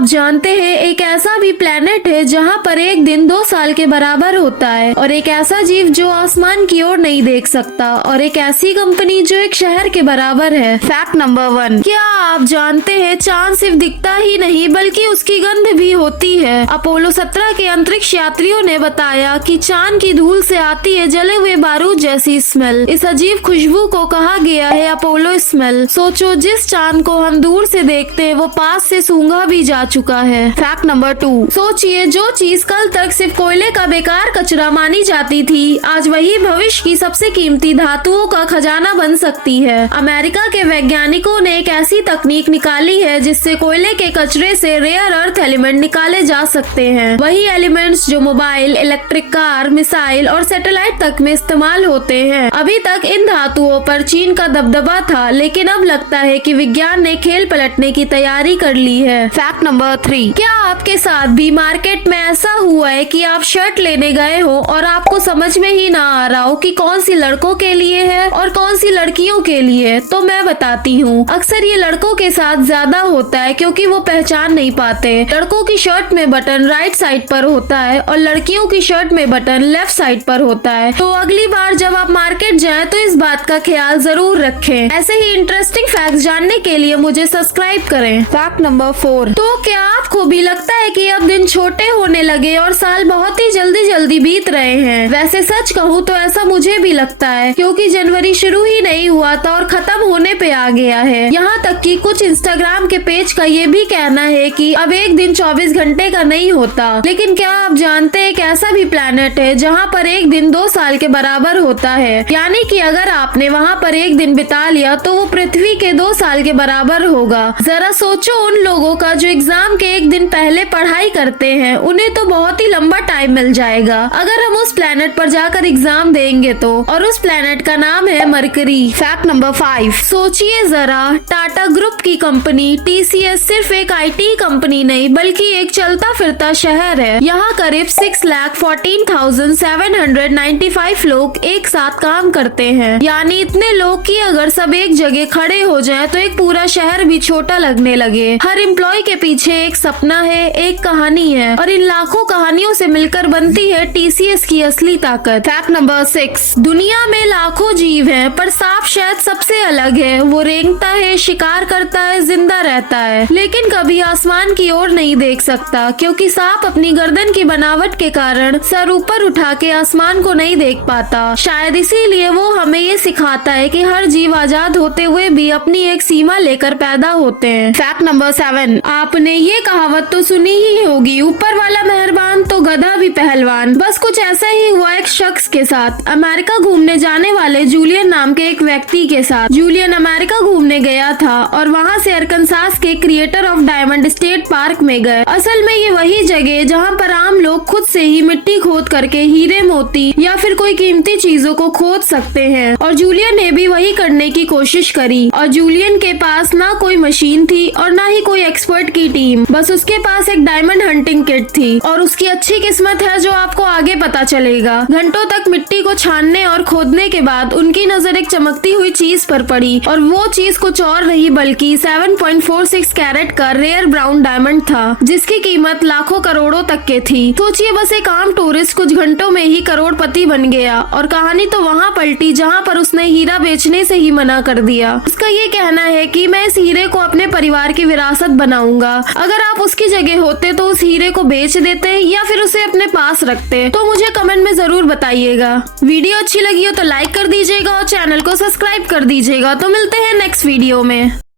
आप जानते हैं एक ऐसा भी प्लेनेट है जहाँ पर एक दिन 2 साल के बराबर होता है, और एक ऐसा जीव जो आसमान की ओर नहीं देख सकता, और एक ऐसी कंपनी जो एक शहर के बराबर है। फैक्ट नंबर 1, क्या आप जानते हैं चांद सिर्फ दिखता ही नहीं बल्कि उसकी गंध भी होती है। अपोलो 17 के अंतरिक्ष यात्रियों ने बताया कि चांद की धूल से आती है जले हुए बारूद जैसी स्मेल। इस अजीब खुशबू को कहा गया है अपोलो स्मेल। सोचो, जिस चांद को हम दूर से देखते हैं वो पास से सूंघा भी जा चुका है। फैक्ट नंबर 2, सोचिए, जो चीज कल तक सिर्फ कोयले का बेकार कचरा मानी जाती थी, आज वही भविष्य की सबसे कीमती धातुओं का खजाना बन सकती है। अमेरिका के वैज्ञानिकों ने एक ऐसी तकनीक निकाली है जिससे कोयले के कचरे से रेयर अर्थ एलिमेंट निकाले जा सकते हैं। वही एलिमेंट्स जो मोबाइल, इलेक्ट्रिक कार, मिसाइल और सैटेलाइट तक में इस्तेमाल होते हैं। अभी तक इन धातुओं पर चीन का दबदबा था, लेकिन अब लगता है कि विज्ञान ने खेल पलटने की तैयारी कर ली है। फैक्ट नंबर 3, क्या आपके साथ भी मार्केट में ऐसा हुआ है कि आप शर्ट लेने गए हो और आपको समझ में ही ना आ रहा हो कि कौन सी लड़कों के लिए है और कौन सी लड़कियों के लिए? तो मैं बताती हूँ, अक्सर ये लड़कों के साथ ज्यादा होता है क्योंकि वो पहचान नहीं पाते। लड़कों की शर्ट में बटन राइट साइड पर होता है और लड़कियों की शर्ट में बटन लेफ्ट साइड पर होता है। तो अगली बार जब आप मार्केट जाएं तो इस बात का ख्याल जरूर रखें। ऐसे ही इंटरेस्टिंग फैक्ट्स जानने के लिए मुझे सब्सक्राइब करें। फैक्ट नंबर 4, तो क्या आपको भी लगता है कि अब दिन छोटे होने लगे और साल बहुत ही जल्दी जल्दी बीत रहे हैं? वैसे सच कहूँ तो ऐसा मुझे भी लगता है, क्योंकि जनवरी शुरू ही नहीं हुआ था और खत्म होने पे आ गया है। यहाँ तक कि कुछ इंस्टाग्राम के पेज का ये भी कहना है कि अब एक दिन 24 घंटे का नहीं होता। लेकिन क्या आप जानते हैं एक ऐसा भी प्लेनेट है जहाँ पर एक दिन 2 साल के बराबर होता है, यानी कि अगर आपने वहाँ पर एक दिन बिता लिया तो वो पृथ्वी के 2 साल के बराबर होगा। जरा सोचो, उन लोगों का जो एग्जाम के एक दिन पहले पढ़ाई करते हैं, उन्हें तो बहुत ही लंबा टाइम मिल जाएगा अगर हम उस प्लेनेट पर जाकर एग्जाम देंगे तो। और उस प्लेनेट का नाम है मरकरी। फैक्ट नंबर 5, सोचिए जरा, टाटा ग्रुप की कंपनी TCS सिर्फ एक IT कंपनी नहीं बल्कि एक चलता फिरता शहर है। यहाँ करीब 6,14,795 लोग एक साथ काम करते हैं, यानी इतने लोग कि अगर सब एक जगह खड़े हो जाएं तो एक पूरा शहर भी छोटा लगने लगे। हर एम्प्लॉय के पीछे एक सपना है, एक कहानी है, और इन लाखों कहानियों से मिलकर बनती है TCS की असली ताकत। फैक्ट नंबर 6, दुनिया में लाखों जीव हैं पर सांप शायद सबसे अलग है। वो रेंगता है, शिकार करता है, जिंदा रहता है, लेकिन कभी आसमान की ओर नहीं देख सकता, क्योंकि सांप अपनी गर्दन की बनावट के कारण सर ऊपर उठा के आसमान को नहीं देख पाता। शायद इसीलिए वो हमें ये सिखाता है कि हर जीव आजाद होते हुए भी अपनी एक सीमा लेकर पैदा होते हैं। फैक्ट नंबर 7, आपने ये कहावत तो सुनी ही होगी, ऊपर वाला मेहरबान तो गधा भी पहलवान। बस कुछ ऐसा ही हुआ एक शख्स के साथ, अमेरिका घूमने जाने वाले जूलियन नाम के एक व्यक्ति के साथ। जूलियन अमेरिका घूमने गया था और वहाँ से अरकानसास के creator of diamond state park में गए। असल में ये वही जगह जहाँ पर आम लोग खुद से ही मिट्टी खोद करके हीरे, मोती या फिर कोई कीमती चीजों को खोद सकते हैं, और जूलियन ने भी वही करने की कोशिश करी। और जूलियन के पास ना कोई मशीन थी और ना ही कोई एक्सपर्ट की टीम, बस उसके पास एक डायमंड हंटिंग किट थी। और उसकी अच्छी किस्मत है जो आपको आगे पता चलेगा। घंटों तक मिट्टी को छानने और खोदने के बाद उनकी नजर एक चमकती हुई चीज पर पड़ी, और वो चीज कुछ और नहीं बल्कि 7.46 कैरेट का रेयर ब्राउन डायमंड था, जिसकी कीमत लाखों करोड़ों तक के थी। सोचिए, बस एक आम टूरिस्ट कुछ घंटों में ही करोड़पति बन गया, और कहानी तो वहाँ पलटी जहाँ पर उसने हीरा बेचने से ही मना कर दिया। उसका ये कहना है कि मैं इस हीरे को अपने परिवार की विरासत बनाऊंगा। अगर आप उसकी जगह होते तो उस हीरे को बेच देते या फिर उसे अपने पास रखते? तो मुझे कमेंट में जरूर बताइएगा। वीडियो अच्छी लगी हो तो लाइक कर दीजिएगा और चैनल को सब्सक्राइब कर दीजिएगा। तो मिलते हैं नेक्स्ट वीडियो में।